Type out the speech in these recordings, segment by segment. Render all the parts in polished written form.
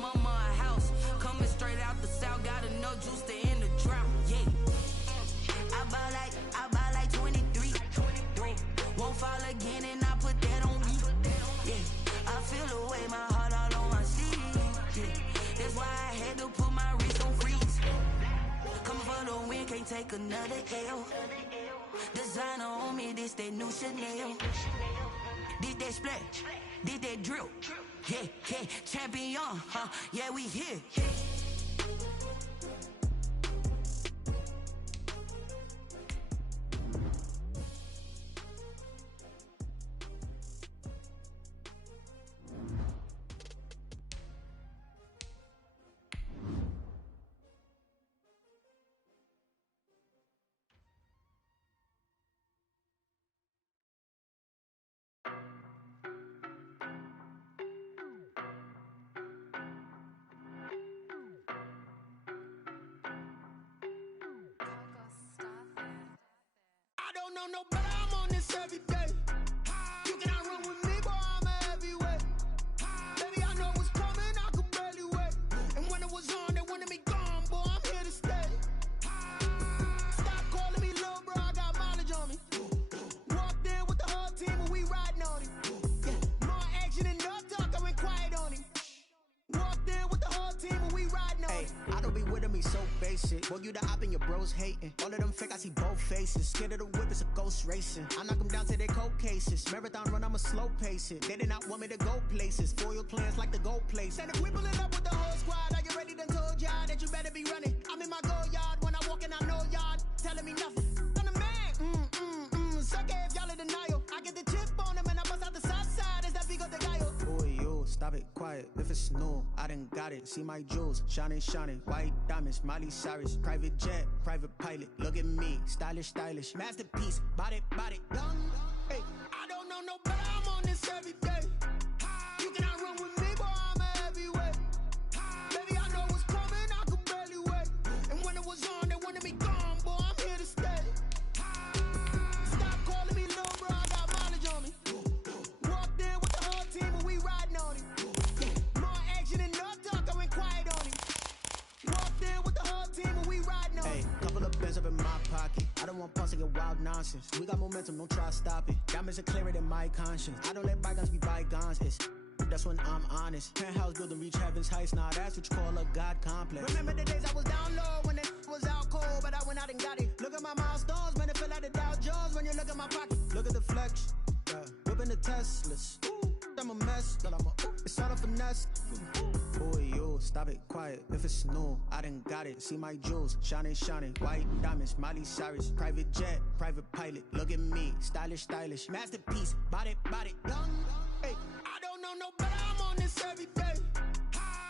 mama a house. Coming straight out the south, got enough juice to end the drought. Yeah. I buy like 23. Won't fall again and I put that on me. Yeah. I feel the way, my heart all on my sleeve. Yeah. That's why I had to put my wrist on freeze. Coming for the win, can't take another L. Designer on me, this that new Chanel. Did that splash, did that drill. Yeah, yeah, champion, huh? Yeah, we here. No, no, but I'm on this every day. You cannot run with me, boy, I'm a heavyweight. Baby, I know what's coming, I could barely wait. And when it was on, they wanted me gone, boy, I'm here to stay. Stop calling me little bro, I got mileage on me. Walked in with the whole team and we riding on him. Yeah, more action and no talk, I went quiet on him. Walked in with the whole team and we riding on him. I don't be with him, he's so basic. Boy, you the op and your bros hating. All of them fake, I see both faces. Scared of the whip, it's a ghost racing. I knock them down to their cold cases. Marathon run, I'ma slow pace it. They did not want me to go places. Foil plans like the gold place. And if we pulling up with the whole squad, are you ready? Done told y'all that you better be running. I'm in my go yard. When I walk in, I know y'all telling me nothing. I'm the man. Suck it if y'all in denial. I get the chip on them and I bust out the south side. Is that Vigo de Gallo? Boy, yo, stop it, quiet. If it's new, I done got it. See my jewels, shining, shining. White diamonds, Miley Cyrus. Private jet, private pilot. Look at me, stylish, stylish. Masterpiece, body, young. Hey, I don't know no better, I'm on this every day. You cannot run with me, boy, I'm a heavyweight. Baby, I know what's coming, I could barely wait. And when it was on, they wanted me gone, boy, I'm here to stay. Stop calling me little bro, I got mileage on me. Walked in with the whole team and we riding on him. More action and no talk, I went quiet on him. Walked in with the whole team and we riding on him. Couple of bands up in my pocket. I don't want pussy and wild nonsense. We got momentum, don't try to stop it. Diamonds are clearer than my conscience. I don't let bygones be bygones. That's when I'm honest. Penthouse building reach heaven's heights. Nah, that's what you call a God complex. Remember the days I was down low when it was out cold, but I went out and got it. Look at my milestones, man, it feel like the Dow Jones when you look at my pocket. Look at the flex, yeah. Whipping the Teslas. I'm a mess, but it's all a finesse. Boy, yo, stop it, quiet. If it's new, I done got it. See my jewels, shining, shining. White diamonds, Miley Cyrus. Private jet, private pilot. Look at me, stylish, stylish. Masterpiece, body, young. Hey, I don't know no better, I'm on this every day.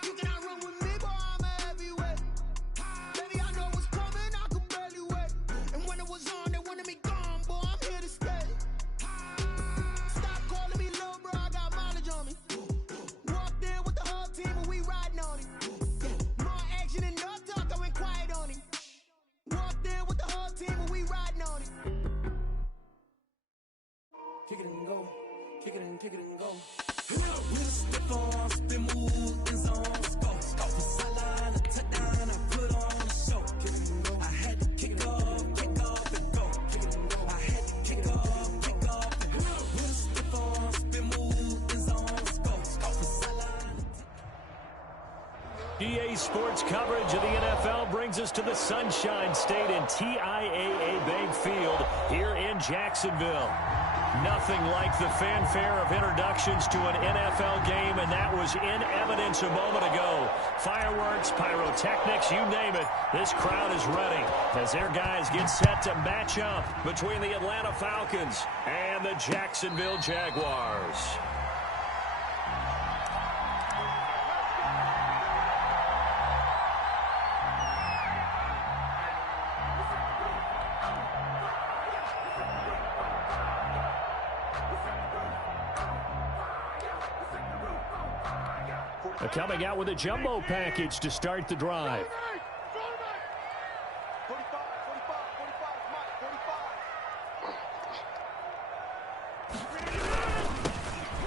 You cannot run with me, boy, I'm a heavyweight. Baby, I know what's coming, I could barely wait. And when it was on, they wanted me gone, boy, I'm here to stay. Stop calling me little bro, I got mileage on me. Walked in with the whole team and we riding on him. More action and no talk, I went quiet on him. Walked in with the whole team and we riding on him. Kick it and go. Kick it and go. With a stiff on, spin move, in zone, go. From sideline to touchdown, I put on a show. Kick it and go. I had to kick off and go. Kick it and go. I had to kick off and go. With a stiff on, spin move, in zone, go. From sideline to EA Sports coverage of the NFL brings us to the Sunshine State in TIAA Bank Field here in Jacksonville. Nothing like the fanfare of introductions to an NFL game, and that was in evidence a moment ago. Fireworks, pyrotechnics, you name it. This crowd is ready as their guys get set to match up between the Atlanta Falcons and the Jacksonville Jaguars. Coming out with a jumbo package to start the drive.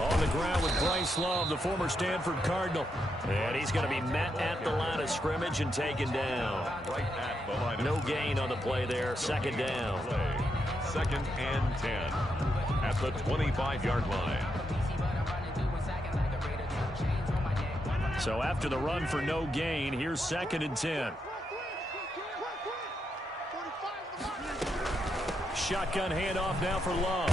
On the ground with Bryce Love, the former Stanford Cardinal. And he's going to be met at the line of scrimmage and taken down. No gain on the play there. Second down. 2nd and 10 at the 25-yard line. So after the run for no gain, here's 2nd and 10. Shotgun handoff now for Love.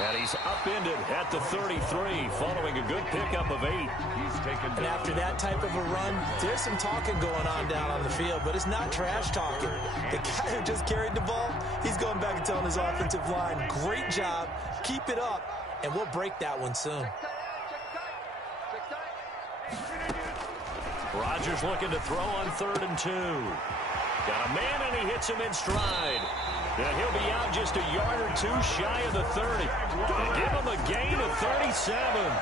And he's upended at the 33 following a good pickup of 8. And after that type of a run, there's some talking going on down on the field, but it's not trash talking. The guy who just carried the ball, he's going back and telling his offensive line, great job, keep it up, and we'll break that one soon. Rodgers looking to throw on 3rd and 2. Got a man, and he hits him in stride. And he'll be out just a yard or 2 shy of the 30. And give him a gain of 37.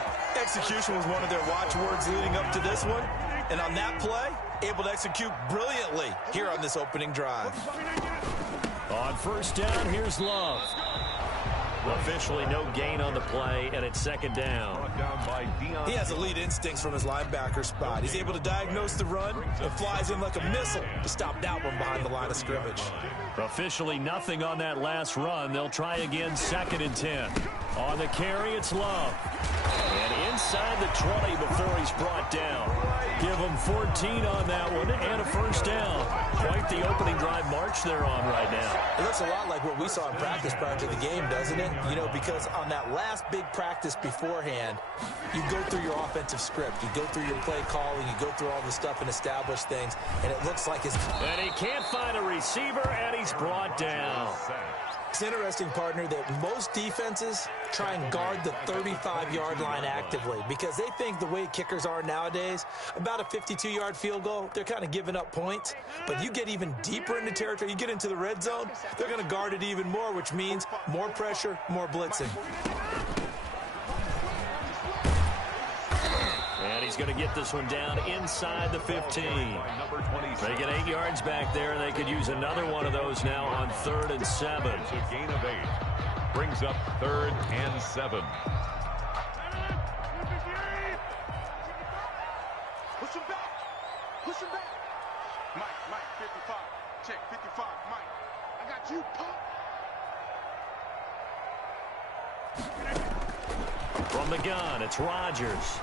Execution was one of their watchwords leading up to this one. And on that play, able to execute brilliantly here on this opening drive. On 1st down, here's Love. Officially no gain on the play, and it's 2nd down. He has elite instincts from his linebacker spot. He's able to diagnose the run and flies in like a missile to stop that one behind the line of scrimmage. Officially nothing on that last run. They'll try again, 2nd and 10. On the carry, it's Love. And inside the 20 before he's brought down. Give him 14 on that one and a 1st down. Quite the opening drive march they're on right now. It looks a lot like what we saw in practice prior to the game, doesn't it? You know, because on that last big practice beforehand, you go through your offensive script. You go through your play calling. You go through all the stuff and establish things. And it looks like it's... And he can't find a receiver, and he's brought down. It's interesting, partner, that most defenses try and guard the 35-yard line actively because they think the way kickers are nowadays, about a 52-yard field goal, they're kind of giving up points. But you get even deeper into territory, you get into the red zone, they're going to guard it even more, which means more pressure, more blitzing. And he's going to get this one down inside the 15. They get 8 yards back there, and they could use another one of those now on 3rd and 7. It's a gain of 8. Brings up 3rd and 7. Push him back. Push him back. Mike, 55. Check, 55. Mike, I got you, pop. From the gun, it's Rodgers.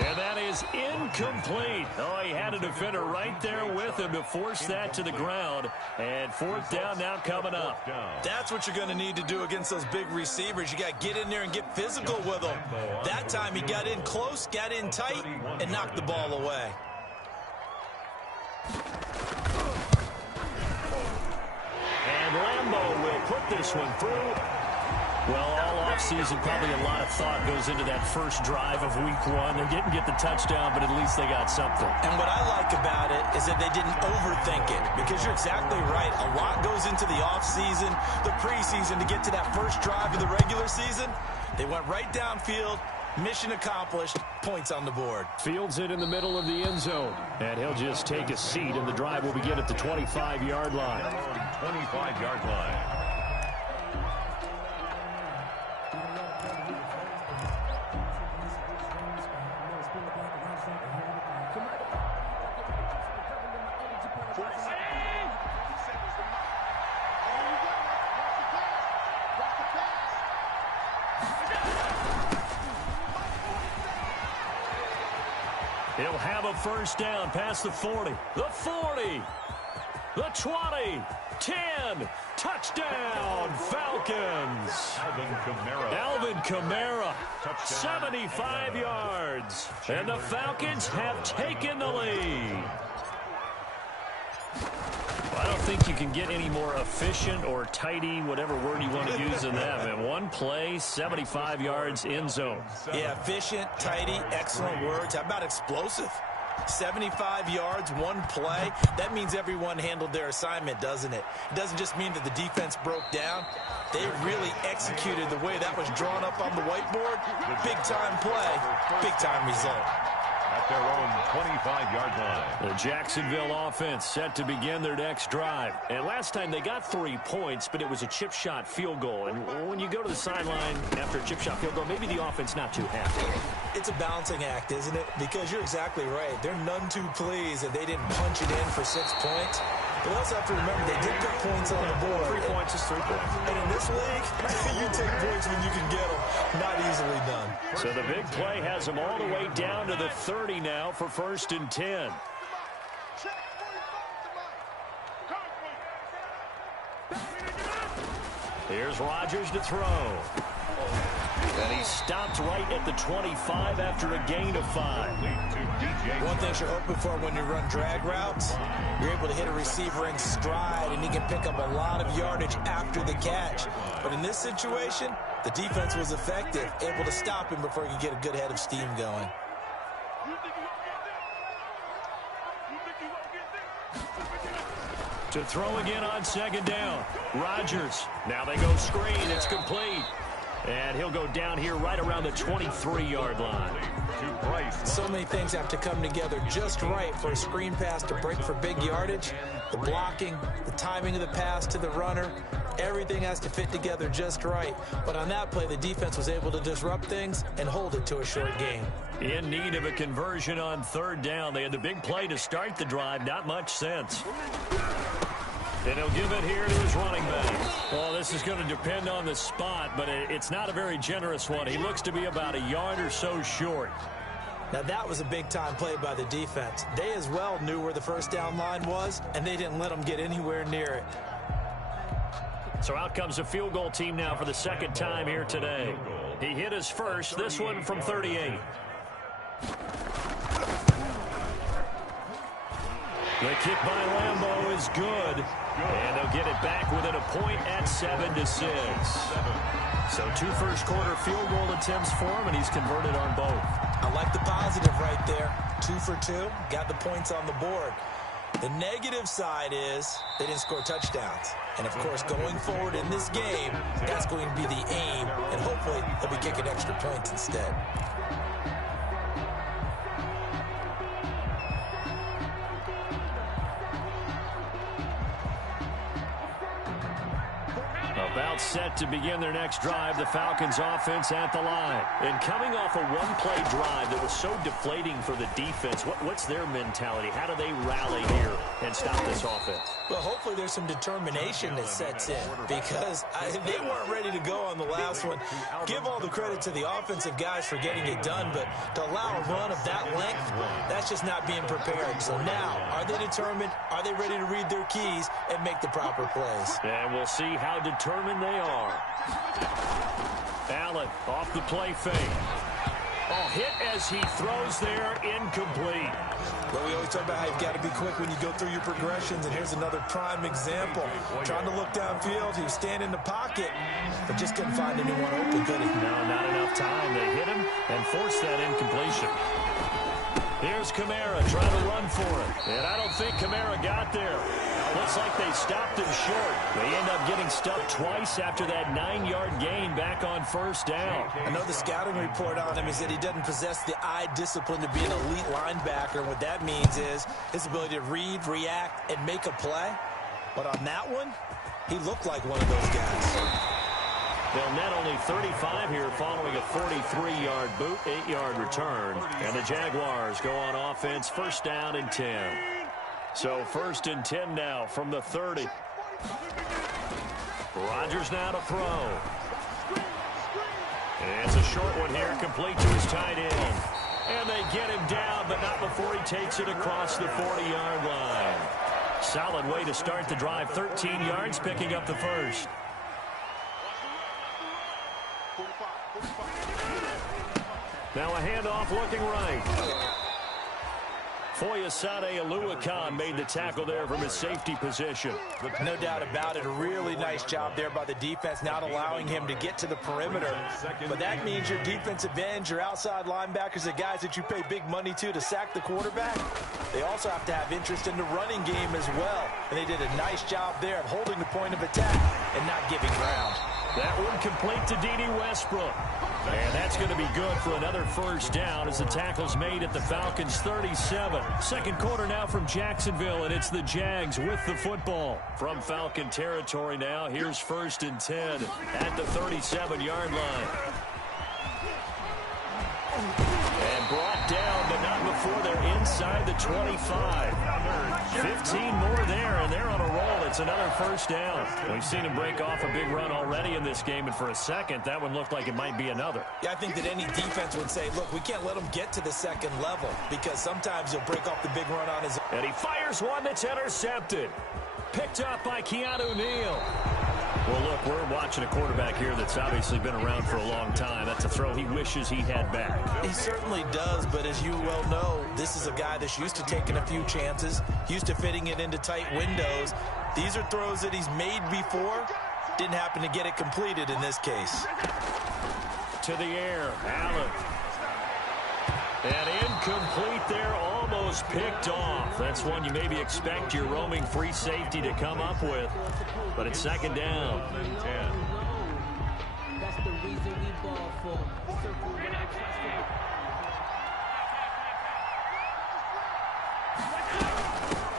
And that is incomplete. Oh, he had a defender right there with him to force that to the ground. And 4th down now coming up. That's what you're going to need to do against those big receivers. You got to get in there and get physical with them. That time he got in close, got in tight, and knocked the ball away. And Lambeau will put this one through. Well, all offseason, probably a lot of thought goes into that first drive of week 1. They didn't get the touchdown, but at least they got something. And what I like about it is that they didn't overthink it, because you're exactly right. A lot goes into the offseason, the preseason to get to that first drive of the regular season. They went right downfield, mission accomplished, points on the board. Fields it in the middle of the end zone, and he'll just take a seat, and the drive will begin at the 25-yard line. 25-yard line. He'll have a 1st down past the 40. The 40. The 20. 10. Touchdown, Falcons. Alvin Kamara. 75 yards. And the Falcons have taken the lead. I don't think you can get any more efficient or tidy, whatever word you want to use in that. And one play, 75 yards, end zone. Yeah, efficient, tidy, excellent words. How about explosive? 75 yards, one play. That means everyone handled their assignment, doesn't it? It doesn't just mean that the defense broke down. They really executed the way that was drawn up on the whiteboard. Big-time play, big-time result. At at their own 25-yard line. The Jacksonville offense set to begin their next drive. And last time they got 3 points, but it was a chip shot field goal. And when you go to the sideline after a chip shot field goal, maybe the offense not too happy. It's a balancing act, isn't it? Because you're exactly right. They're none too pleased that they didn't punch it in for 6 points. But also have to remember they did put points on the board. 3 points is 3 points. And in this league, you take points when you can get them. Not easily done. So the big play has them all the way down to the 30 now for 1st and 10. Here's Rodgers to throw. And he stopped right at the 25 after a gain of 5. One thing you're hoping for when you run drag routes, you're able to hit a receiver in stride, and he can pick up a lot of yardage after the catch. But in this situation, the defense was effective, able to stop him before he could get a good head of steam going. To throw again on 2nd down. Rodgers. Now they go screen. It's complete. And he'll go down here right around the 23-yard line. So many things have to come together just right for a screen pass to break for big yardage. The blocking, the timing of the pass to the runner, everything has to fit together just right. But on that play, the defense was able to disrupt things and hold it to a short gain. In need of a conversion on 3rd down. They had the big play to start the drive. Not much sense. And he'll give it here to his running back. Well, this is going to depend on the spot, but it's not a very generous one. He looks to be about a yard or so short. Now, that was a big-time play by the defense. They as well knew where the 1st down line was, and they didn't let them get anywhere near it. So out comes the field goal team now for the 2nd time here today. He hit his first, this one from 38. The kick by Lambeau is good. And they'll get it back within a point at 7-6. So 2 first-quarter field goal attempts for him, and he's converted on both. I like the positive right there. 2 for 2, got the points on the board. The negative side is they didn't score touchdowns. And, of course, going forward in this game, that's going to be the aim, and hopefully they'll be kicking extra points instead. About set to begin their next drive, the Falcons offense at the line. And coming off a one-play drive that was so deflating for the defense, what's their mentality? How do they rally here and stop this offense? Well, hopefully there's some determination that sets in because they weren't ready to go on the last one. Give all the credit to the offensive guys for getting it done, but to allow a run of that length, that's just not being prepared. So now, are they determined? Are they ready to read their keys and make the proper plays? And we'll see how determined they are. Allen off the play fake. Oh, hit as he throws there, incomplete. Well, we always talk about how you've got to be quick when you go through your progressions, and here's another prime example. Trying to look downfield, he was standing in the pocket, but just couldn't find anyone open, could he? No, not enough time. They hit him and forced that incompletion. Here's Kamara trying to run for it, and I don't think Kamara got there. Looks like they stopped him short. They end up getting stuffed twice after that 9-yard gain back on 1st down. I know the scouting report on him is that he doesn't possess the eye discipline to be an elite linebacker. What that means is his ability to read, react, and make a play. But on that one, he looked like one of those guys. They'll net only 35 here following a 43-yard boot, 8-yard return. And the Jaguars go on offense, 1st down and 10. So 1st and 10 now from the 30. Rodgers now to throw. And it's a short one here, complete to his tight end. And they get him down, but not before he takes it across the 40-yard line. Solid way to start the drive, 13 yards, picking up the first. Now a handoff looking right. Foyesade Aluakan made the tackle there from his safety position. No doubt about it. A really nice job there by the defense, not allowing him to get to the perimeter. But that means your defensive ends, your outside linebackers, the guys that you pay big money to sack the quarterback, they also have to have interest in the running game as well. And they did a nice job there of holding the point of attack and not giving ground. That one complete to D.D. Westbrook. And that's going to be good for another first down as the tackle's made at the Falcons' 37. Second quarter now from Jacksonville, and it's the Jags with the football. From Falcon territory now, here's 1st and 10 at the 37-yard line. And brought down, but not before they're inside the 25. 15 more there, and they're on a roll. It's another first down. We've seen him break off a big run already in this game, and for a second, that one looked like it might be another. Yeah, I think that any defense would say, look, we can't let him get to the second level because sometimes he'll break off the big run on his own. And he fires one that's intercepted. Picked up by Keanu Neal. Well, look, we're watching a quarterback here that's obviously been around for a long time. That's a throw he wishes he had back. He certainly does, but as you well know, this is a guy that's used to taking a few chances, used to fitting it into tight windows. These are throws that he's made before. Didn't happen to get it completed in this case. To the air, Allen. And incomplete there, almost picked off. That's one you maybe expect your roaming free safety to come up with. But it's second down. That's the reason we ball for.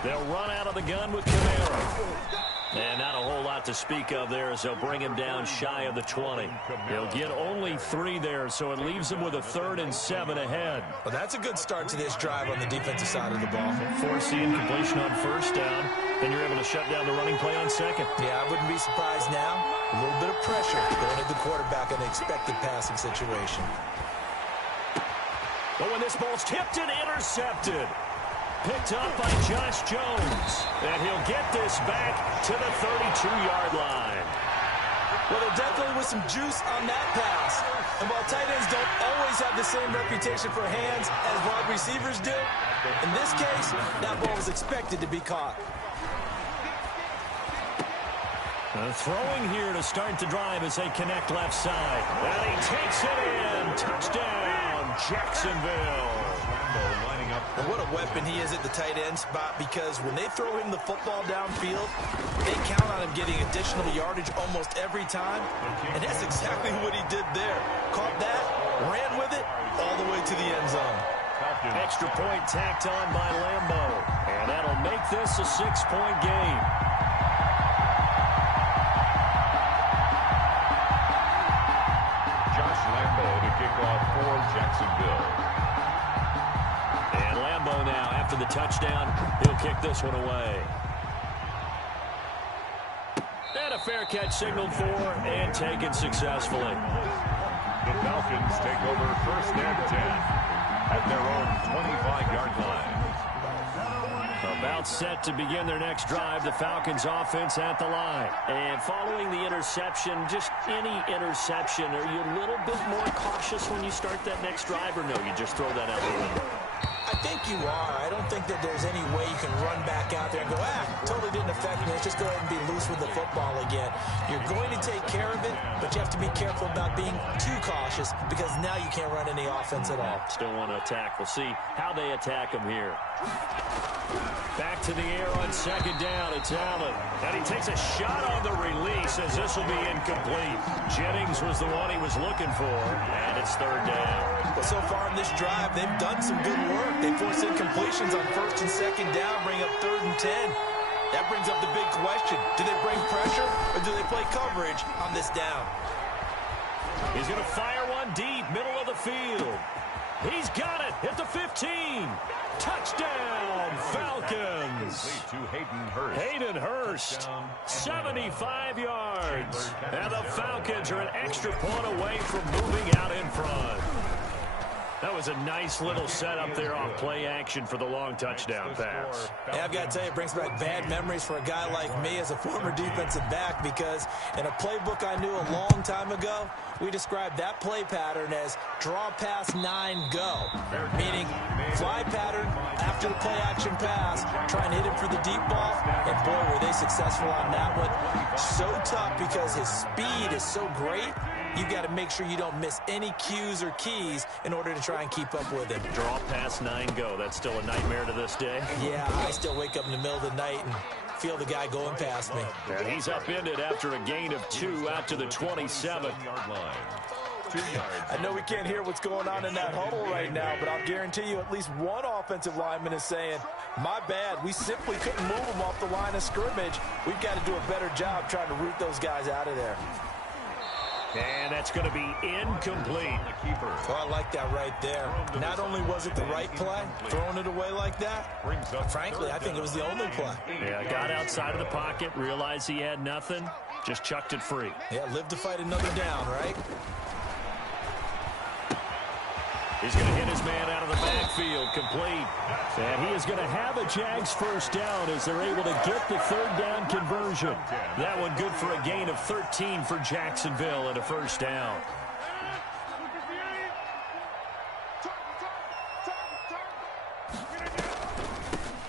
They'll run out of the gun with Kamara. And not a whole lot to speak of there as they'll bring him down shy of the 20. He'll get only 3 there, so it leaves him with a 3rd and 7 ahead. Well, that's a good start to this drive on the defensive side of the ball. Force the incompletion on first down, and you're able to shut down the running play on second. Yeah, I wouldn't be surprised now. A little bit of pressure going at the quarterback in the expected passing situation. But when this ball's tipped and intercepted. Picked up by Josh Jones. And he'll get this back to the 32-yard line. Well, there definitely was some juice on that pass. And while tight ends don't always have the same reputation for hands as wide receivers do, in this case, that ball was expected to be caught. Throwing here to start the drive as they connect left side. And he takes it in. Touchdown, Jacksonville. And what a weapon he is at the tight end spot, because when they throw him the football downfield, they count on him getting additional yardage almost every time. And that's exactly what he did there. Caught that, ran with it, all the way to the end zone. Extra point tacked on by Lambo. And that'll make this a 6-point game. Josh Lambo to kick off for Jacksonville. And Lambo now, after the touchdown, he'll kick this one away. And a fair catch signaled for and taken successfully. The Falcons take over 1st and 10 at their own 25-yard line. About set to begin their next drive, the Falcons offense at the line. And following the interception, just any interception, are you a little bit more cautious when you start that next drive, or no, you just throw that out the window? I think you are. I don't think that there's any way you can run back out there and go, totally didn't affect me. Let's just go ahead and be loose with the football again. You're going to take care of it, but you have to be careful about being too cautious, because now you can't run any offense at all. Still want to attack. We'll see how they attack him here. Back to the air on second down. It's Allen. And he takes a shot on the release as this will be incomplete. Jennings was the one he was looking for, and it's 3rd down. Well, so far in this drive, they've done some good work. They force incompletions on 1st and 2nd down, bring up 3rd and 10. That brings up the big question. Do they bring pressure, or do they play coverage on this down? He's going to fire one deep, middle of the field. He's got it at the 15. Touchdown, Falcons. To Hayden Hurst, 75 yards. And the Falcons are an extra point away from moving out in front. That was a nice little setup there off play action for the long touchdown pass. Yeah, I've got to tell you, it brings back bad memories for a guy like me as a former defensive back, because in a playbook I knew a long time ago, we described that play pattern as draw pass 9 go, meaning fly pattern after the play action pass, try and hit him for the deep ball, and boy, were they successful on that one. So tough because his speed is so great. You've got to make sure you don't miss any cues or keys in order to try and keep up with him. Draw pass 9 go. That's still a nightmare to this day. Yeah, I still wake up in the middle of the night and feel the guy going past me. And he's upended after a gain of 2 out to the 27. I know we can't hear what's going on in that huddle right now, but I'll guarantee you at least one offensive lineman is saying, my bad, we simply couldn't move them off the line of scrimmage. We've got to do a better job trying to root those guys out of there. And that's going to be incomplete. Oh, I like that right there. Not only was it the right play, throwing it away like that, frankly, I think it was the only play. Yeah, got outside of the pocket, realized he had nothing, just chucked it free. Yeah, live to fight another down, right? He's going to hit his man out of the backfield, complete. And he is going to have a JAX first down as they're able to get the third down conversion. That one good for a gain of 13 for Jacksonville and a first down.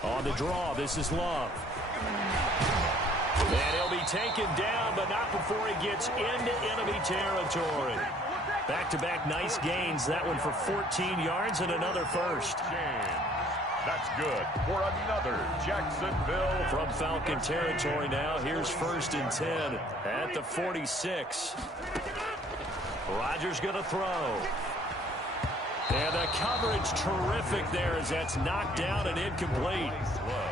On the draw, this is Love. And he'll be taken down, but not before he gets into enemy territory. Back-to-back nice gains. That one for 14 yards and another first. That's good for another Jacksonville. From Falcon territory now. Here's 1st and 10 at the 46. Rodgers going to throw. And the coverage terrific there as that's knocked down and incomplete.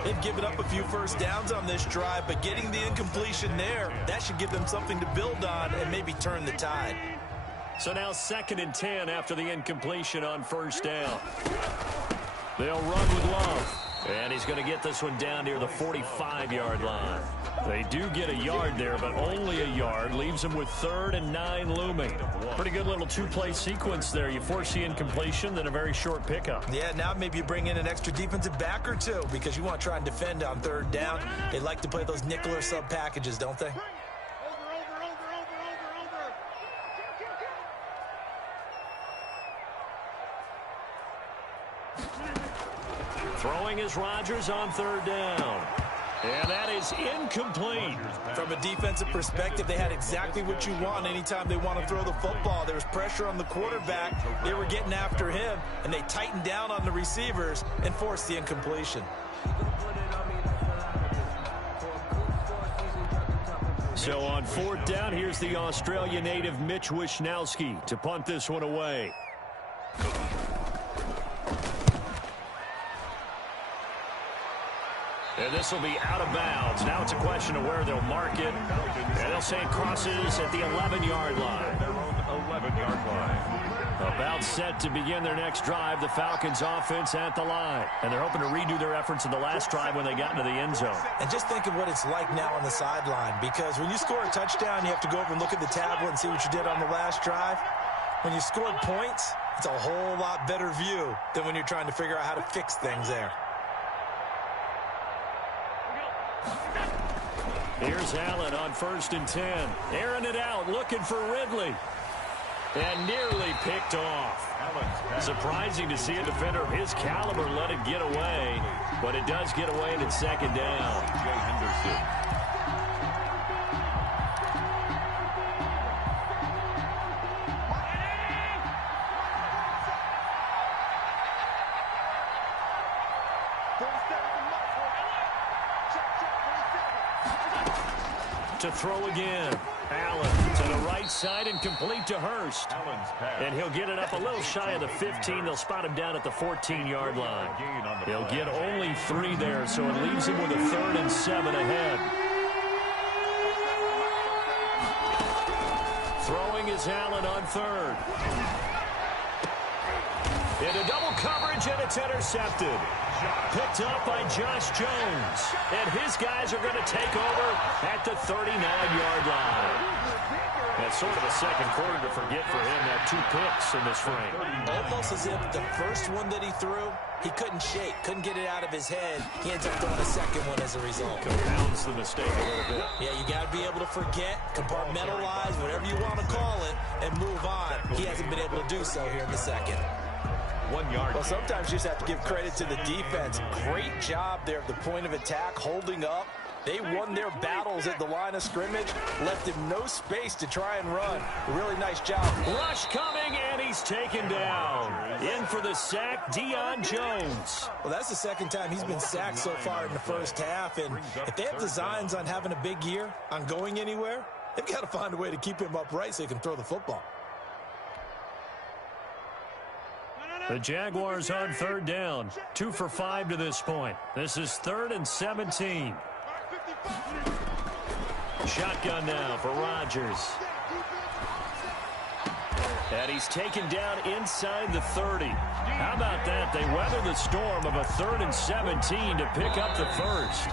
They've given up a few first downs on this drive, but getting the incompletion there, that should give them something to build on and maybe turn the tide. So now 2nd and 10 after the incompletion on first down. They'll run with Love. And he's going to get this one down near the 45-yard line. They do get a yard there, but only a yard. Leaves them with 3rd and 9 looming. Pretty good little two-play sequence there. You force the incompletion, then a very short pickup. Yeah, now maybe you bring in an extra defensive back or two because you want to try and defend on 3rd down. They like to play those nickel or sub packages, don't they? Throwing is Rodgers on 3rd down. And that is incomplete. From a defensive perspective, they had exactly what you want anytime they want to throw the football. There was pressure on the quarterback. They were getting after him, and they tightened down on the receivers and forced the incompletion. So on 4th down, here's the Australia native Mitch Wishnowsky to punt this one away. And this will be out of bounds. Now it's a question of where they'll mark it. And they'll say it crosses at the 11-yard line. Their own 11-yard line. About set to begin their next drive. The Falcons offense at the line. And they're hoping to redo their efforts in the last drive when they got into the end zone. And just think of what it's like now on the sideline. Because when you score a touchdown, you have to go over and look at the tablet and see what you did on the last drive. When you scored points, it's a whole lot better view than when you're trying to figure out how to fix things there. Here's Allen on 1st and 10. Airing it out, looking for Ridley. And nearly picked off. Surprising to see a defender of his caliber let it get away. But it does get away and it's 2nd down. Jay Henderson. To throw again. Allen to the right side and complete to Hurst. And he'll get it up a little shy of the 15. They'll spot him down at the 14-yard line. He'll get only 3 there, so it leaves him with a 3rd and 7 ahead. Throwing is Allen on 3rd. Into double coverage, and it's intercepted. Picked up by Josh Jones. And his guys are going to take over at the 39-yard line. That's sort of a second quarter to forget for him. That 2 picks in this frame. Almost as if the first one that he threw, he couldn't shake, couldn't get it out of his head. He ends up throwing a second one as a result. Compounds the mistake a little bit. Yeah, you got to be able to forget, compartmentalize, whatever you want to call it, and move on. He hasn't been able to do so here in the second. 1 yard. Well, sometimes you just have to give credit to the defense. Great job there at the point of attack, holding up, They won their battles at the line of scrimmage, left him no space to try and run. Really nice job. Rush coming, and he's taken down. In for the sack, Deion Jones. Well, that's the second time he's been sacked so far in the first half, and if they have designs on having a big year, on going anywhere, they've got to find a way to keep him upright so he can throw the football. The Jaguars on third down. 2 for 5 to this point. This is 3rd and 17. Shotgun now for Rodgers. And he's taken down inside the 30. How about that? They weather the storm of a 3rd and 17 to pick up the first.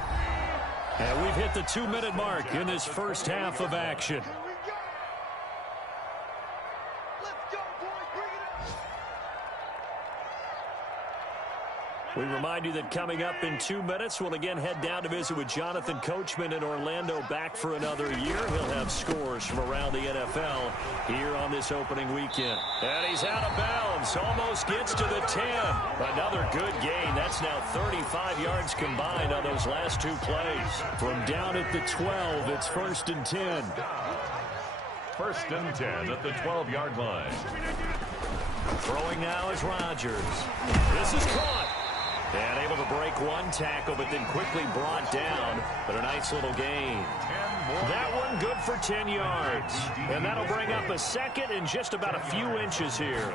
And we've hit the 2-minute mark in this first half of action. We remind you that coming up in 2 minutes, we'll again head down to visit with Jonathan Coachman in Orlando, back for another year. He'll have scores from around the NFL here on this opening weekend. And he's out of bounds, almost gets to the 10. Another good gain. That's now 35 yards combined on those last 2 plays. From down at the 12, it's 1st and 10. 1st and 10 at the 12-yard line. Throwing now is Rodgers. This is caught. And able to break one tackle, but then quickly brought down. But a nice little gain. That one good for 10 yards. And that'll bring up a second and just about a few inches here.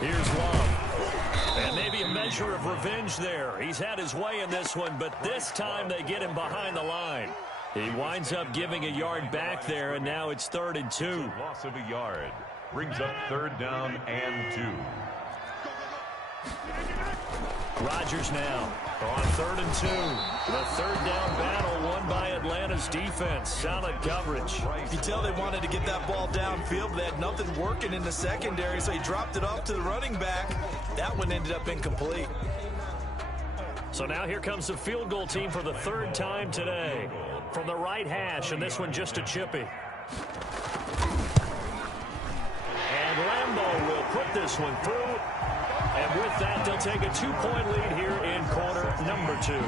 Here's Love. And maybe a measure of revenge there. He's had his way in this one, but this time they get him behind the line. He winds up giving a yard back there, and now it's 3rd and 2. Loss of a yard. Brings up 3rd down and 2. Rodgers now on 3rd and 2. The 3rd down battle won by Atlanta's defense. Solid coverage. You can tell they wanted to get that ball downfield, but they had nothing working in the secondary, so he dropped it off to the running back. That one ended up incomplete. So now here comes the field goal team for the 3rd time today. From the right hash, and this one just a chippy. And Lambeau will put this one through. And with that, they'll take a 2-point lead here in quarter number 2.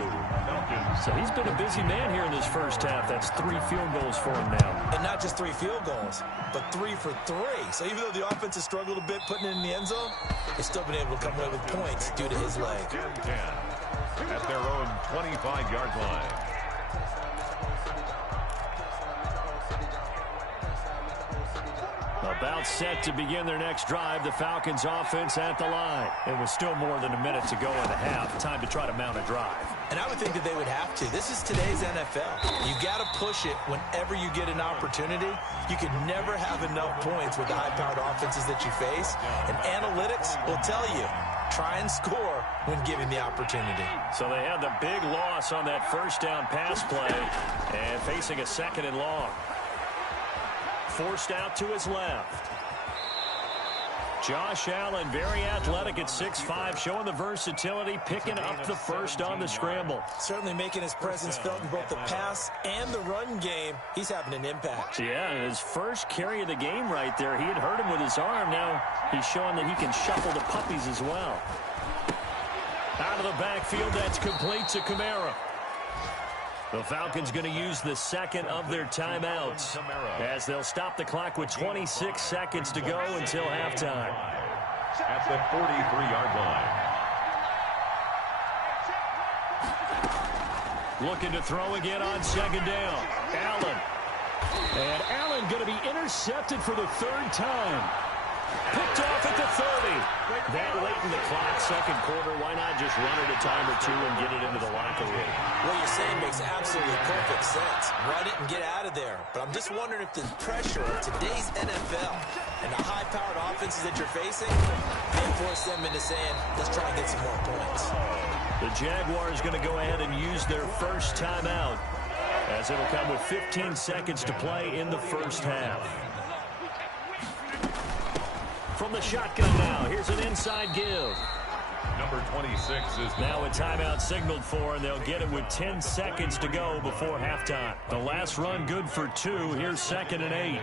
So he's been a busy man here in this first half. That's 3 field goals for him now. And not just 3 field goals, but 3 for 3. So even though the offense has struggled a bit putting it in the end zone, they've still been able to come away with points due to his leg. 10-10 at their own 25-yard line. About set to begin their next drive, the Falcons offense at the line. It was still more than a minute to go in the half. Time to try to mount a drive. And I would think that they would have to. This is today's NFL. You got to push it whenever you get an opportunity. You can never have enough points with the high-powered offenses that you face. And analytics will tell you, try and score when given the opportunity. So they had the big loss on that 1st down pass play and facing a 2nd and long. Forced out to his left. Josh Allen, very athletic at 6'5", showing the versatility, picking up the first on the scramble. Certainly making his presence felt in both the pass and the run game. He's having an impact. Yeah, his first carry of the game right there. He had hurt him with his arm. Now he's showing that he can shuffle the puppies as well. Out of the backfield, that's complete to Kamara. The Falcons going to use the 2nd of their timeouts as they'll stop the clock with 26 seconds to go until halftime. At the 43-yard line. Looking to throw again on 2nd down. Allen. And Allen going to be intercepted for the 3rd time. Picked off at the 30. That late in the clock, 2nd quarter, why not just run it a time or 2 and get it into the locker room? What you're saying makes absolutely perfect sense. Run it and get out of there. But I'm just wondering if the pressure of today's NFL and the high-powered offenses that you're facing may force them into saying, let's try and get some more points. The Jaguars going to go ahead and use their first timeout as it'll come with 15 seconds to play in the first half. From the shotgun now, here's an inside give. Number 26 is now a timeout signaled for, and they'll get it with 10 seconds to go before halftime. The last run good for 2. Here's 2nd and 8.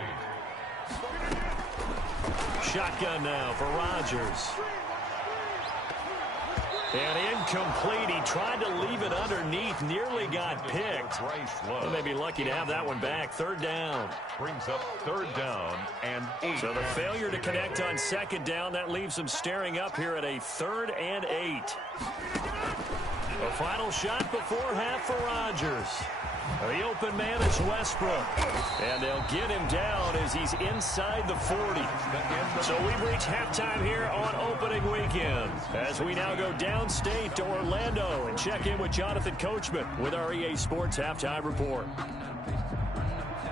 Shotgun now for Rodgers. And incomplete. He tried to leave it underneath, nearly got picked. They may be lucky to have that one back. Third down. Brings up third down and 8. So the failure to connect on second down, that leaves him staring up here at a 3rd and 8. A final shot before half for Rodgers. The open man is Westbrook. And they'll get him down as he's inside the 40. So we've reached halftime here on opening weekend, as we now go downstate to Orlando and check in with Jonathan Coachman with our EA Sports Halftime Report.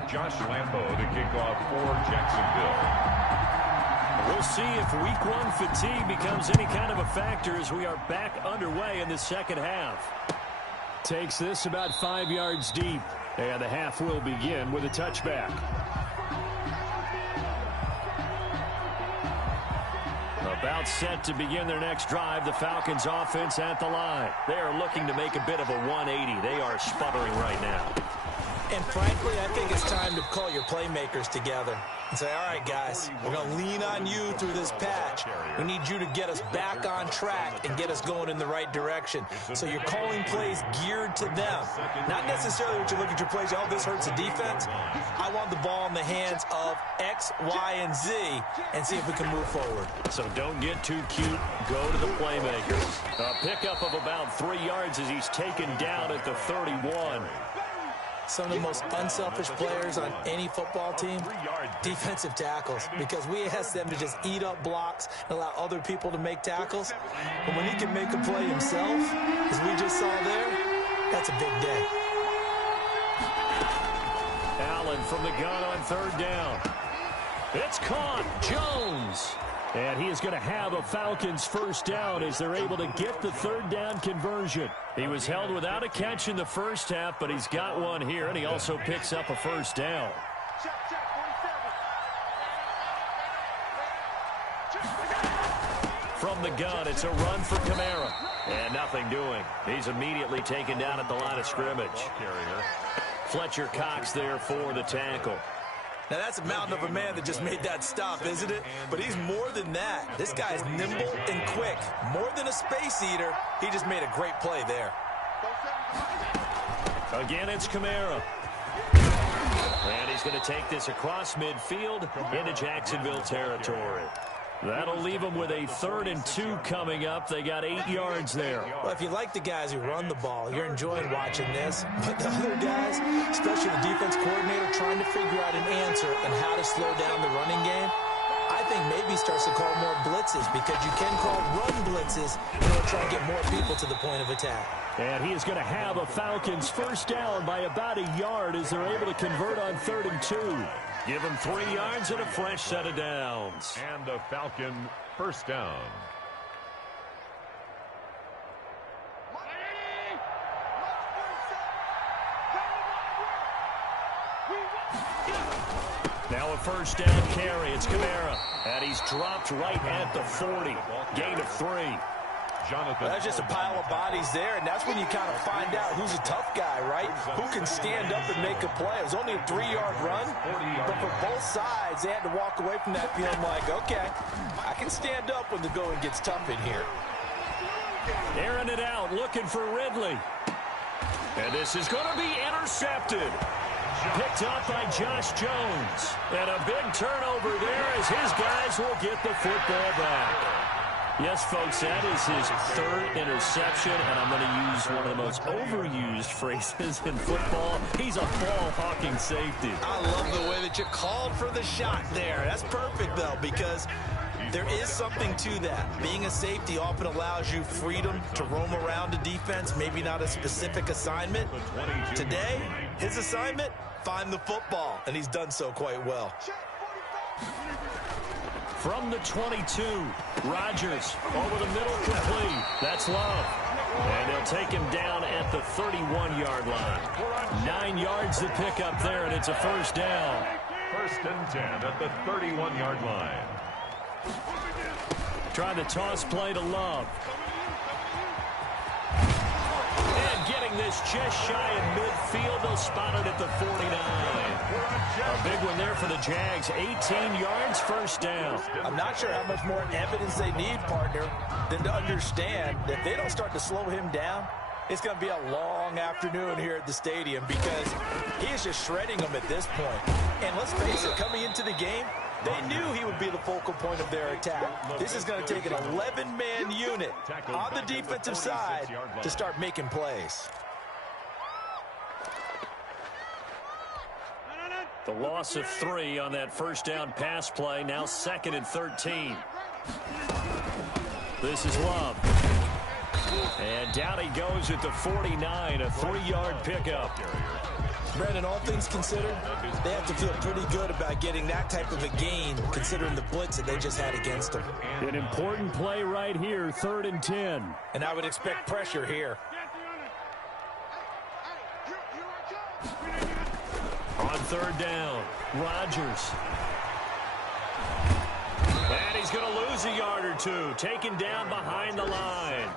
Josh Lambo to kick off for Jacksonville. We'll see if week 1 fatigue becomes any kind of a factor as we are back underway in the second half. Takes this about 5 yards deep, and the half will begin with a touchback. About set to begin their next drive, the Falcons offense at the line. They are looking to make a bit of a 180. They are sputtering right now. And frankly, I think it's time to call your playmakers together and say, all right, guys, we're going to lean on you through this patch. We need you to get us back on track and get us going in the right direction. So you're calling plays geared to them. Not necessarily what you look at your plays, oh, this hurts the defense. I want the ball in the hands of X, Y, and Z and see if we can move forward. So don't get too cute. Go to the playmakers. A pickup of about 3 yards as he's taken down at the 31. Some of the most unselfish players on any football team, defensive tackles, because we ask them to just eat up blocks and allow other people to make tackles. But when he can make a play himself, as we just saw there, that's a big day. Allen from the gun on third down. It's caught. Jones. And he is going to have a Falcons first down as they're able to get the third down conversion. He was held without a catch in the first half, but he's got one here, and he also picks up a first down. From the gun, it's a run for Kamara. And nothing doing. He's immediately taken down at the line of scrimmage. Fletcher Cox there for the tackle. Now, that's a mountain of a man that just made that stop, isn't it? But he's more than that. This guy's nimble and quick. More than a space eater, he just made a great play there. Again, it's Kamara. And he's going to take this across midfield into Jacksonville territory. That'll leave them with a 3rd and 2 coming up. They got 8 yards there. Well, if you like the guys who run the ball, you're enjoying watching this. But the other guys, especially the defense coordinator, trying to figure out an answer on how to slow down the running game, I think maybe starts to call more blitzes, because you can call run blitzes in order to try and get more people to the point of attack. And he is going to have a Falcons first down by about a yard as they're able to convert on 3rd and 2. Give him 3 yards and a fresh set of downs. And a Falcon first down. Now a first down carry. It's Kamara. And he's dropped right at the 40. Gain of 3. Jonathan. Well, that's just a pile of bodies there, and that's when you kind of find out who's a tough guy, right? Who can stand up and make a play. It was only a 3-yard run, but for both sides, they had to walk away from that feeling like, okay, I can stand up when the going gets tough in here. Airing it out, looking for Ridley. And this is going to be intercepted. Picked up by Josh Jones. And a big turnover there as his guys will get the football back. Yes, folks, that is his 3rd interception, and I'm going to use one of the most overused phrases in football. He's a ball-hawking safety. I love the way that you called for the shot there. That's perfect, though, because there is something to that. Being a safety often allows you freedom to roam around a defense, maybe not a specific assignment. Today, his assignment, find the football, and he's done so quite well. From the 22, Rodgers over the middle, complete. That's Love. And they'll take him down at the 31-yard line. 9 yards to pick up there, and it's a first down. 1st and 10 at the 31-yard line. Try the toss play to Love. And getting this just shy of midfield. They'll spot it at the 49. A big one there for the Jags. 18 yards, first down. I'm not sure how much more evidence they need, partner, than to understand that if they don't start to slow him down, it's going to be a long afternoon here at the stadium because he is just shredding them at this point. And let's face it, coming into the game, they knew he would be the focal point of their attack. This is going to take an 11-man unit on the defensive side to start making plays. The loss of 3 on that first down pass play. Now 2nd and 13. This is Love. And down he goes at the 49, a 3-yard pickup. Brandon, all things considered, they have to feel pretty good about getting that type of a gain, considering the blitz that they just had against them. An important play right here, 3rd and 10. And I would expect pressure here. On 3rd down, Rodgers. And he's going to lose a yard or 2, taken down behind the line.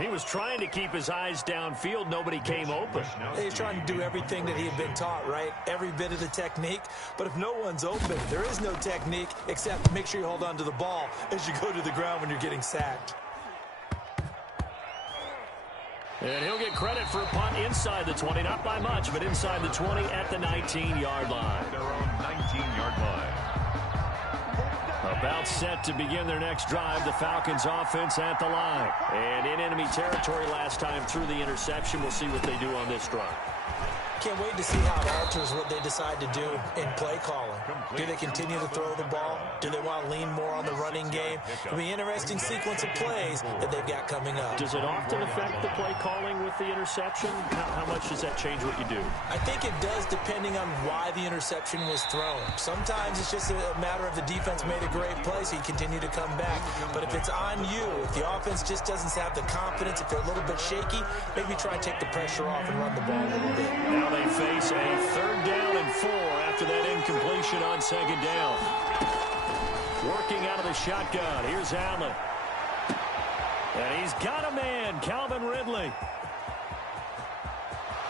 He was trying to keep his eyes downfield. Nobody came open. He's trying to do everything that he had been taught, right? Every bit of the technique. But if no one's open, there is no technique except make sure you hold on to the ball as you go to the ground when you're getting sacked. And he'll get credit for a punt inside the 20. Not by much, but inside the 20 at the 19-yard line. Their own 19-yard line. About set to begin their next drive, the Falcons offense at the line. And in enemy territory last time through the interception. We'll see what they do on this drive. Can't wait to see how it alters what they decide to do in play calling. Do they continue to throw the ball? Do they want to lean more on the running game? It'll be an interesting sequence of plays that they've got coming up. Does it often affect the play calling with the interception? How much does that change what you do? I think it does depending on why the interception was thrown. Sometimes it's just a matter of the defense made a great play, so you continue to come back. But if it's on you, if the offense just doesn't have the confidence, if they're a little bit shaky, maybe try and take the pressure off and run the ball a little bit. Now they face a 3rd down and 4 after that incompletion on 2nd down. Working out of the shotgun. Here's Allen. And he's got a man, Calvin Ridley.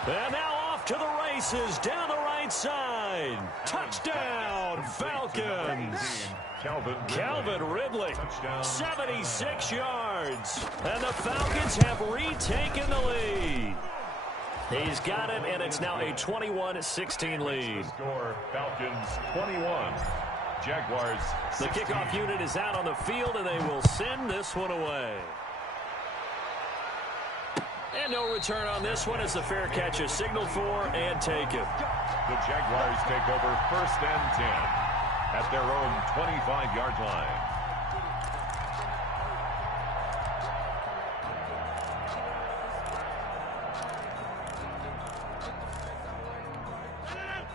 And now off to the races down the right side. Touchdown, Falcons. Calvin Ridley, 76 yards. And the Falcons have retaken the lead. He's got it, and it's now a 21-16 lead. Score, Falcons 21. Jaguars 16. The kickoff unit is out on the field, and they will send this one away. And no return on this one as the fair catch is signaled for and taken. The Jaguars take over 1st and 10 at their own 25-yard line.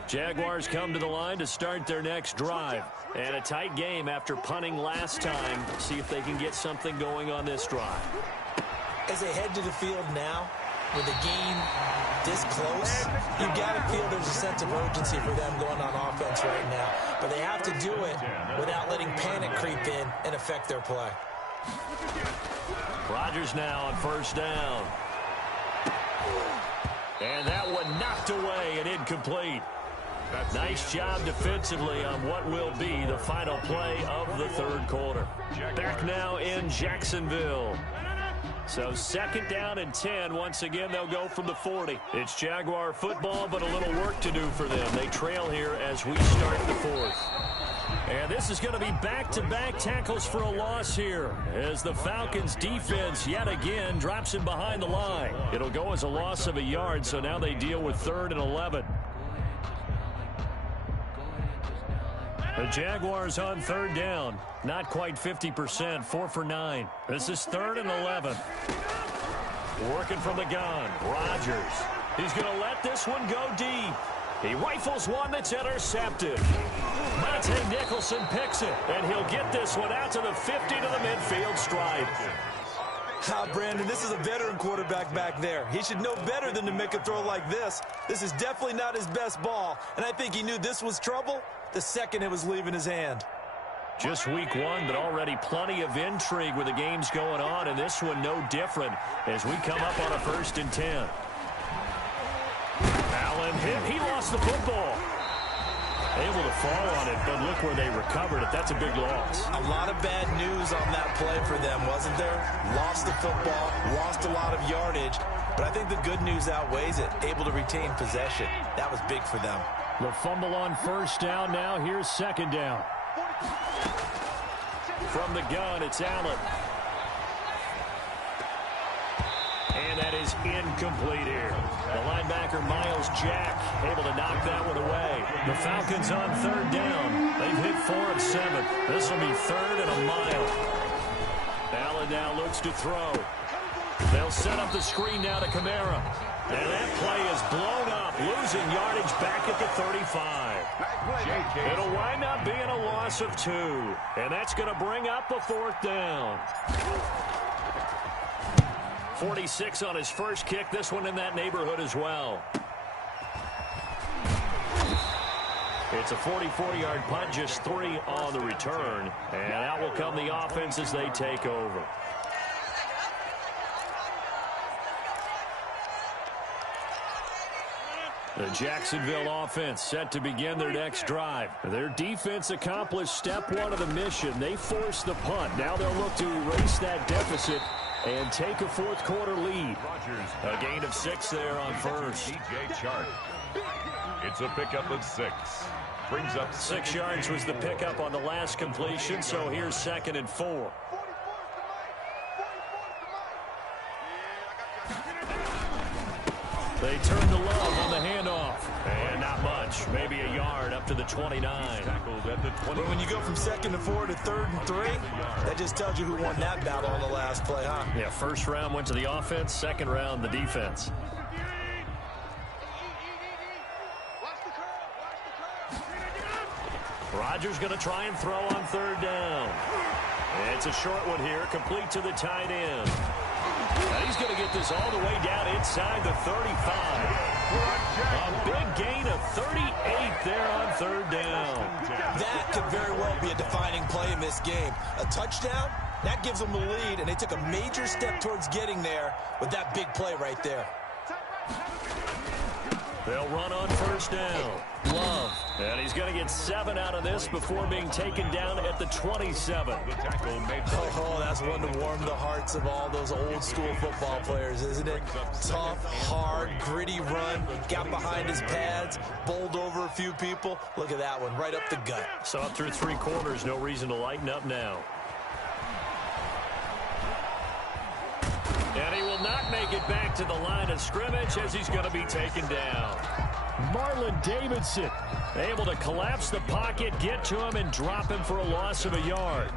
Jaguars come to the line to start their next drive. And a tight game after punting last time. See if they can get something going on this drive. As they head to the field now, with the game this close, you've got to feel there's a sense of urgency for them going on offense right now. But they have to do it without letting panic creep in and affect their play. Rodgers now on 1st down. And that one knocked away and incomplete. Nice job defensively on what will be the final play of the 3rd quarter. Back now in Jacksonville. So 2nd down and 10. Once again, they'll go from the 40. It's Jaguar football, but a little work to do for them. They trail here as we start the 4th. And this is going to be back-to-back tackles for a loss here as the Falcons defense yet again drops him behind the line. It'll go as a loss of a yard, so now they deal with 3rd and 11. The Jaguars on 3rd down. Not quite 50%, 4 for 9. This is 3rd and 11. Working from the gun, Rodgers. He's going to let this one go deep. He rifles one that's intercepted. Monte Nicholson picks it, and he'll get this one out to the 50 to the midfield stripe. Brandon, this is a veteran quarterback back there. He should know better than to make a throw like this. This is definitely not his best ball, and I think he knew this was trouble the second it was leaving his hand. Just week 1, but already plenty of intrigue with the games going on, and this one no different as we come up on a 1st and 10. the football. Able to fall on it, but look where they recovered it. That's a big loss. A lot of bad news on that play for them, wasn't there? Lost the football, lost a lot of yardage, but I think the good news outweighs it. Able to retain possession. That was big for them. The fumble on first down now. Here's second down. From the gun, it's Allen. And that is incomplete here. The linebacker, Miles Jack, able to knock that one away. The Falcons on third down. They've hit 4 of 7. This will be third and a mile. Allen now looks to throw. They'll set up the screen now to Kamara. And that play is blown up, losing yardage back at the 35. It'll wind up being a loss of 2. And that's going to bring up a fourth down. 46 on his first kick. This one in that neighborhood as well. It's a 44-yard punt, just 3 on the return. And out will come the offense as they take over. The Jacksonville offense set to begin their next drive. Their defense accomplished step 1 of the mission. They forced the punt. Now they'll look to erase that deficit and take a fourth quarter lead. A gain of 6 there on first. DJ Chark. It's a pickup of 6. Brings up 6 yards was the pickup on the last completion, so here's 2nd and 4. They turn to Love on the handoff. And not much. Maybe a yard up to the 29. But when you go from 2nd to 4 to 3rd and 3, that just tells you who won that battle on the last play, huh? Yeah, first round went to the offense, second round the defense. Rodgers going to try and throw on third down. It's a short one here, complete to the tight end. And he's going to get this all the way down inside the 35. A big gain of 38 there on third down. That could very well be a defining play in this game. A touchdown, that gives them the lead, and they took a major step towards getting there with that big play right there. They'll run on first down. Love. And he's going to get 7 out of this before being taken down at the 27. Oh, that's one to warm the hearts of all those old school football players, isn't it? Tough, hard, gritty run. Got behind his pads, bowled over a few people. Look at that one, right up the gut. So up through 3 quarters, no reason to lighten up now. And he will not make it back to the line of scrimmage as he's going to be taken down. Marlon Davidson able to collapse the pocket, get to him, and drop him for a loss of a yard.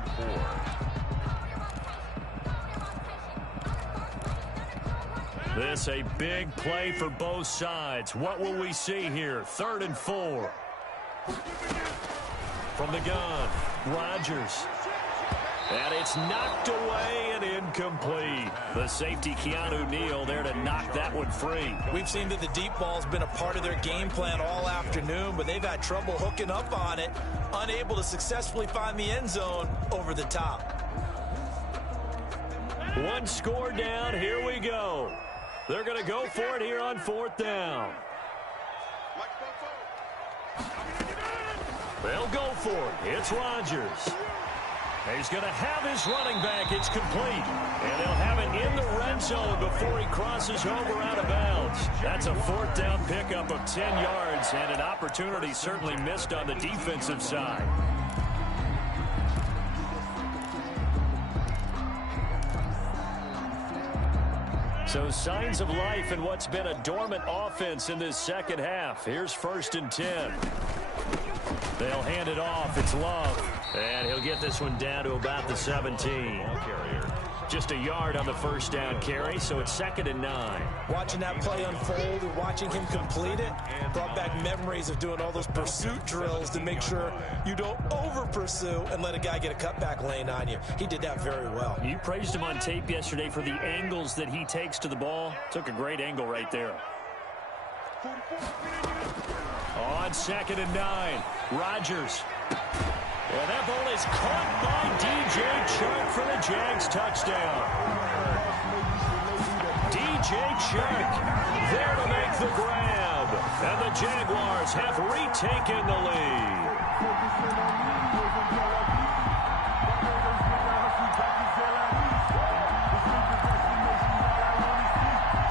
This a big play for both sides. What will we see here? 3rd and 4. From the gun, Rodgers. And it's knocked away and incomplete. The safety, Keanu Neal, there to knock that one free. We've seen that the deep ball's been a part of their game plan all afternoon, but they've had trouble hooking up on it, unable to successfully find the end zone over the top. 1 score down. Here we go. They're going to go for it here on 4th down. They'll go for it. It's Rodgers. He's going to have his running back. It's complete. And they'll have it in the red zone before he crosses over out of bounds. That's a 4th down pickup of 10 yards and an opportunity certainly missed on the defensive side. So signs of life in what's been a dormant offense in this second half. Here's 1st and 10. They'll hand it off. It's Love. And he'll get this one down to about the 17. Just a yard on the first down carry, so it's 2nd and 9. Watching that play unfold and watching him complete it brought back memories of doing all those pursuit drills to make sure you don't over-pursue and let a guy get a cutback lane on you. He did that very well. You praised him on tape yesterday for the angles that he takes to the ball. Took a great angle right there. On 2nd and 9, Rodgers. And that ball is caught by DJ Chark for the Jags touchdown. T.J. Chuck there to make the grab. And the Jaguars have retaken the lead.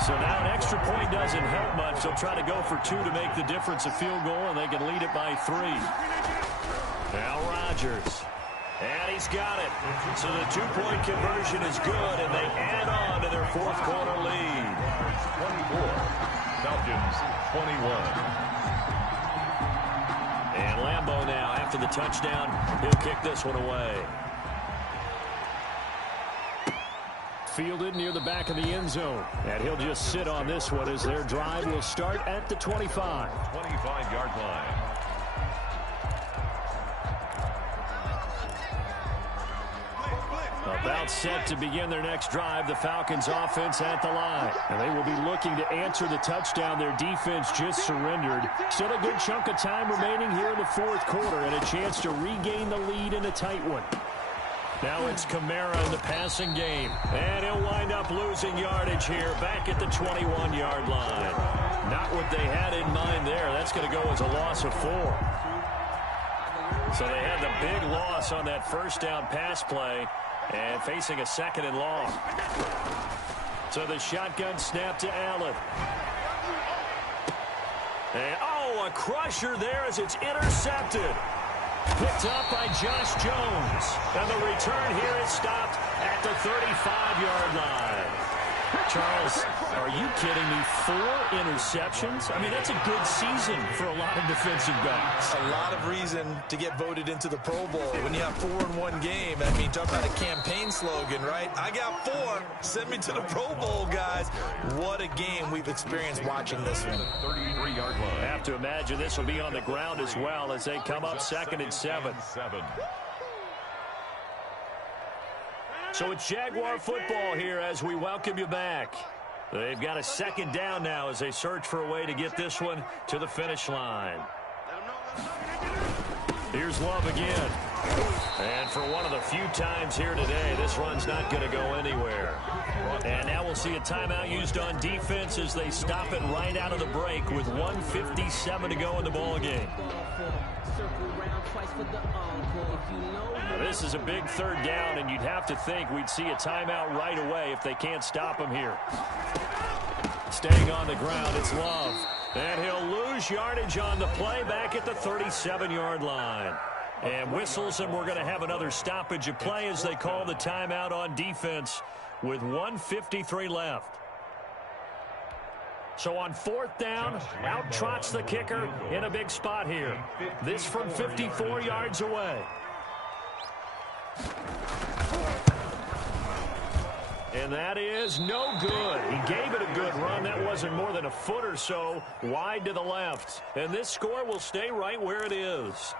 So now an extra point doesn't help much. They'll try to go for 2 to make the difference a field goal, and they can lead it by 3. Now Rodgers. And he's got it. So the 2-point conversion is good, and they add on to their fourth quarter lead. 24. Falcons 21. And Lambeau now, after the touchdown, he'll kick this one away. Fielded near the back of the end zone. And he'll just sit on this one as their drive will start at the 25. 25-yard line. About set to begin their next drive, the Falcons offense at the line. And they will be looking to answer the touchdown their defense just surrendered. Still a good chunk of time remaining here in the fourth quarter and a chance to regain the lead in a tight one. Now it's Kamara in the passing game. And he'll wind up losing yardage here back at the 21-yard line. Not what they had in mind there. That's going to go as a loss of 4. So they had the big loss on that first down pass play and facing a 2nd and long. So the shotgun snap to Allen. And, a crusher there as it's intercepted. Picked up by Josh Jones. And the return here is stopped at the 35-yard line. Charles, are you kidding me? 4 interceptions? I mean, that's a good season for a lot of defensive backs. A lot of reason to get voted into the Pro Bowl when you have 4 in one game. I mean, talk about a campaign slogan, right? I got 4. Send me to the Pro Bowl, guys. What a game we've experienced watching this one. 33-yard line. I have to imagine this will be on the ground as well as they come up 2nd and 7. So it's Jaguar football here as we welcome you back. They've got a 2nd down now as they search for a way to get this one to the finish line. Here's Love again. And for one of the few times here today, this run's not going to go anywhere. And now we'll see a timeout used on defense as they stop it right out of the break with 1:57 to go in the ballgame. Now this is a big 3rd down, and you'd have to think we'd see a timeout right away if they can't stop him here. Staying on the ground, it's Love. And he'll lose yardage on the play back at the 37-yard line. And whistles, and we're going to have another stoppage of play as they call the timeout on defense with 1:53 left. So on 4th down, out trots the kicker in a big spot here. This from 54 yards away. And that is no good. He gave it a good run. That wasn't more than a foot or so wide to the left. And this score will stay right where it is.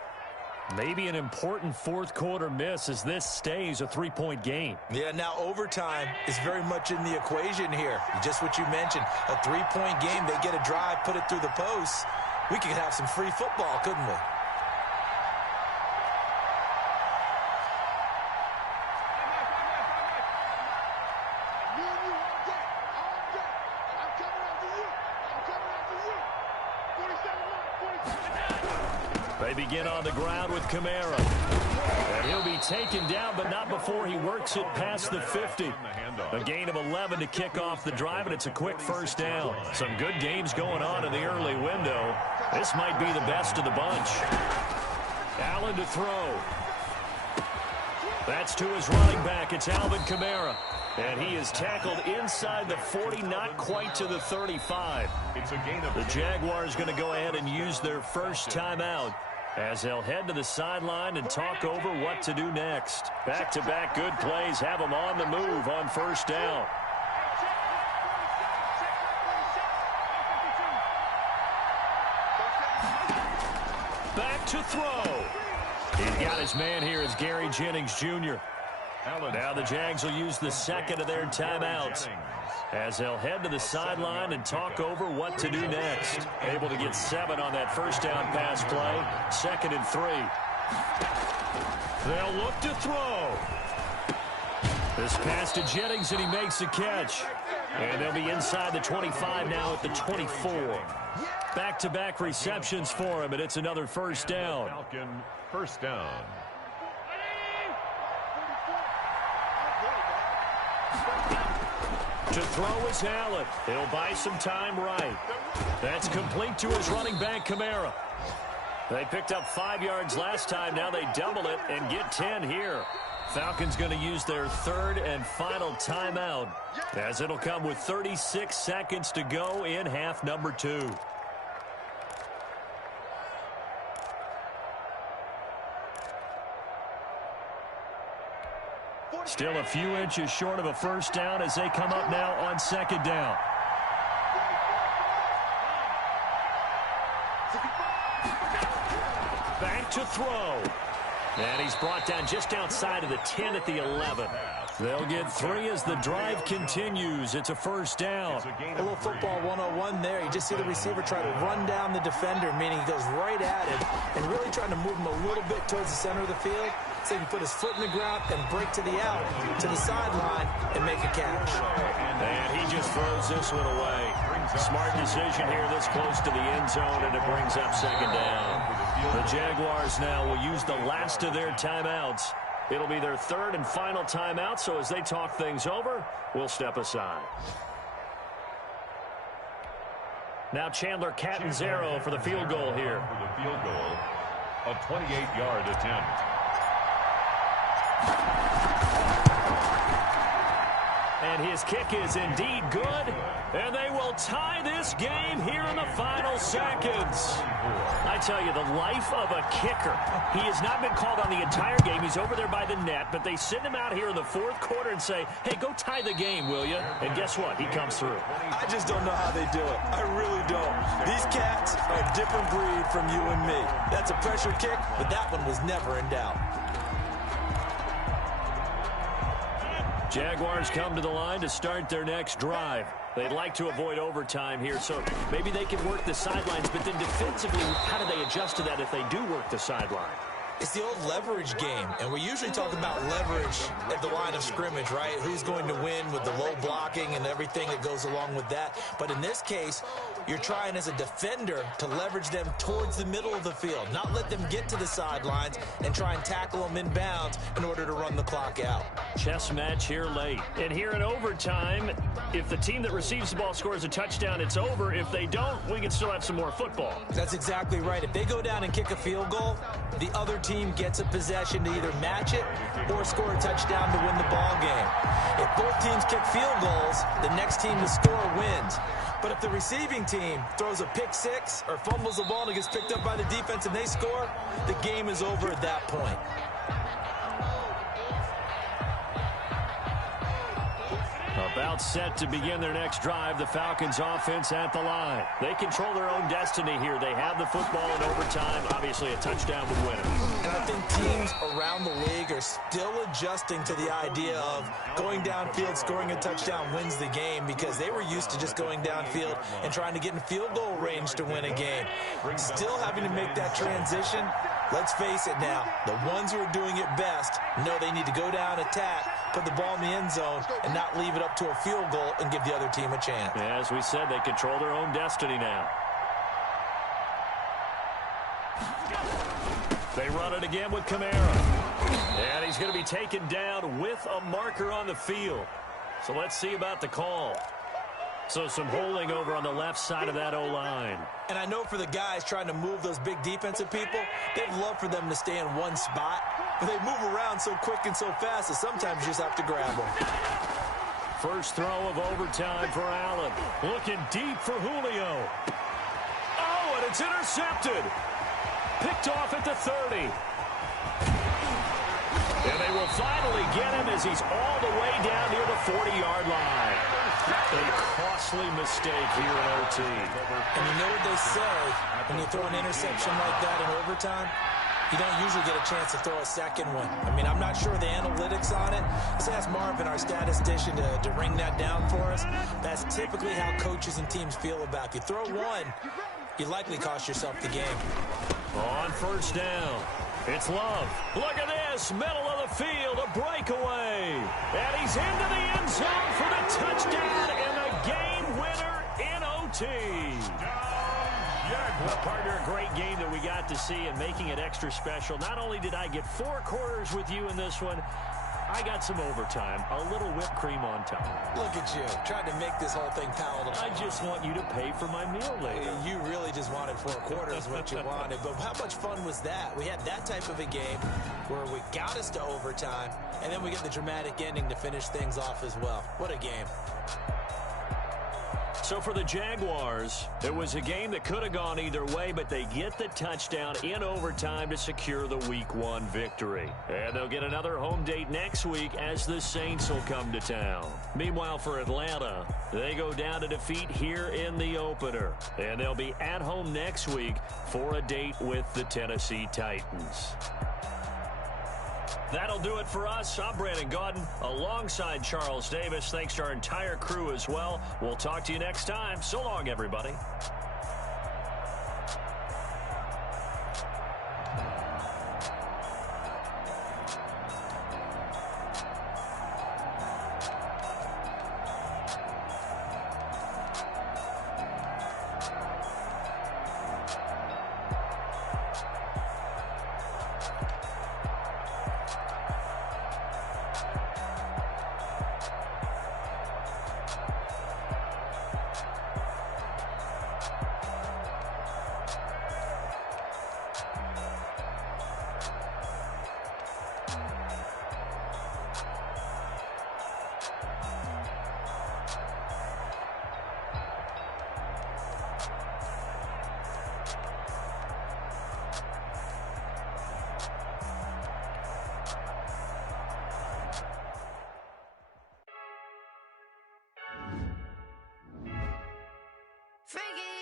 Maybe an important fourth quarter miss as this stays a 3-point game. Yeah, now overtime is very much in the equation here. Just what you mentioned, a 3-point game. They get a drive, put it through the posts. We could have some free football, couldn't we? They begin on the ground with Kamara. And he'll be taken down, but not before he works it past the 50. A gain of 11 to kick off the drive, and it's a quick 1st down. Some good games going on in the early window. This might be the best of the bunch. Allen to throw. That's to his running back. It's Alvin Kamara. And he is tackled inside the 40, not quite to the 35. The Jaguars going to go ahead and use their first timeout as they'll head to the sideline and talk over what to do next. Back-to-back good plays have them on the move on 1st down. Back to throw. He's got his man here as Gary Jennings Jr. Now the Jags will use the 2nd of their timeouts as they'll head to the sideline and talk over what to do next. Able to get 7 on that 1st down pass play. 2nd and 3. They'll look to throw. This pass to Jennings, and he makes the catch. And they'll be inside the 25 now at the 24. Back-to-back receptions for him, and it's another first down. Falcon first down. To throw is Allen. He'll buy some time right. That's complete to his running back, Kamara. They picked up 5 yards last time. Now they double it and get 10 here. Falcons going to use their third and final timeout, as it'll come with 36 seconds to go in half number 2. Still a few inches short of a first down as they come up now on second down. Back to throw. And he's brought down just outside of the 10 at the 11. They'll get 3 as the drive continues. It's a first down. A little football 101 there. You just see the receiver try to run down the defender, meaning he goes right at him and really trying to move him a little bit towards the center of the field so he can put his foot in the ground and break to the out, to the sideline, and make a catch. And he just throws this one away. Smart decision here this close to the end zone, and it brings up second down. The Jaguars now will use the last of their timeouts. It'll be their third and final timeout, so as they talk things over, we'll step aside. Now Chandler Catanzaro for the field goal here. For the field goal, a 28-yard attempt. And his kick is indeed good, and they will tie this game here in the final seconds. I tell you, the life of a kicker. He has not been called on the entire game. He's over there by the net, but they send him out here in the fourth quarter and say, hey, go tie the game, will you? And guess what? He comes through. I just don't know how they do it. I really don't. These cats are a different breed from you and me. That's a pressure kick, but that one was never in doubt. Jaguars come to the line to start their next drive. They'd like to avoid overtime here, so maybe they can work the sidelines, but then defensively, how do they adjust to that if they do work the sideline? It's the old leverage game, and we usually talk about leverage at the line of scrimmage, right? Who's going to win with the low blocking and everything that goes along with that. But in this case, you're trying as a defender to leverage them towards the middle of the field, not let them get to the sidelines and try and tackle them in bounds in order to run the clock out. Chess match here late. And here in overtime, if the team that receives the ball scores a touchdown, it's over. If they don't, we can still have some more football. That's exactly right. If they go down and kick a field goal, the other team gets a possession to either match it or score a touchdown to win the ball game. If both teams kick field goals, the next team to score wins. But if the receiving team throws a pick six or fumbles the ball and it gets picked up by the defense and they score, the game is over at that point. About set to begin their next drive, the Falcons offense at the line. They control their own destiny here. They have the football in overtime. Obviously, a touchdown would win it. And I think teams around the league are still adjusting to the idea of going downfield, scoring a touchdown wins the game, because they were used to just going downfield and trying to get in field goal range to win a game. Still having to make that transition. Let's face it now, the ones who are doing it best know they need to go down, attack, put the ball in the end zone, and not leave it up to a field goal and give the other team a chance. Yeah, as we said, they control their own destiny now. They run it again with Kamara. And he's going to be taken down with a marker on the field. So let's see about the call. So some holding over on the left side of that O-line. And I know for the guys trying to move those big defensive people, they'd love for them to stay in one spot. But they move around so quick and so fast that sometimes you just have to grab them. First throw of overtime for Allen. Looking deep for Julio. Oh, and it's intercepted. Picked off at the 30. And they will finally get him as he's all the way down near the 40-yard line. A costly mistake here in OT. And you know what they say, when you throw an interception like that in overtime, you don't usually get a chance to throw a second one. I mean, I'm not sure the analytics on it. Let's ask Marvin, our statistician, to ring that down for us. That's typically how coaches and teams feel about it. If you throw one, you likely cost yourself the game. On first down, it's Love. Look at this, middle of the field, a breakaway. And he's into the end zone for the touchdown, and the Well, partner, a great game that we got to see and making it extra special. Not only did I get 4 quarters with you in this one, I got some overtime, a little whipped cream on top. Look at you, trying to make this whole thing palatable. I just want you to pay for my meal later. You really just wanted 4 quarters what you wanted, but how much fun was that? We had that type of a game where we got us to overtime, and then we get the dramatic ending to finish things off as well. What a game. So for the Jaguars, it was a game that could have gone either way, but they get the touchdown in overtime to secure the Week 1 victory. And they'll get another home date next week as the Saints will come to town. Meanwhile, for Atlanta, they go down to defeat here in the opener. And they'll be at home next week for a date with the Tennessee Titans. That'll do it for us. I'm Brandon Gaudin alongside Charles Davis. Thanks to our entire crew as well. We'll talk to you next time. So long, everybody. Freaky.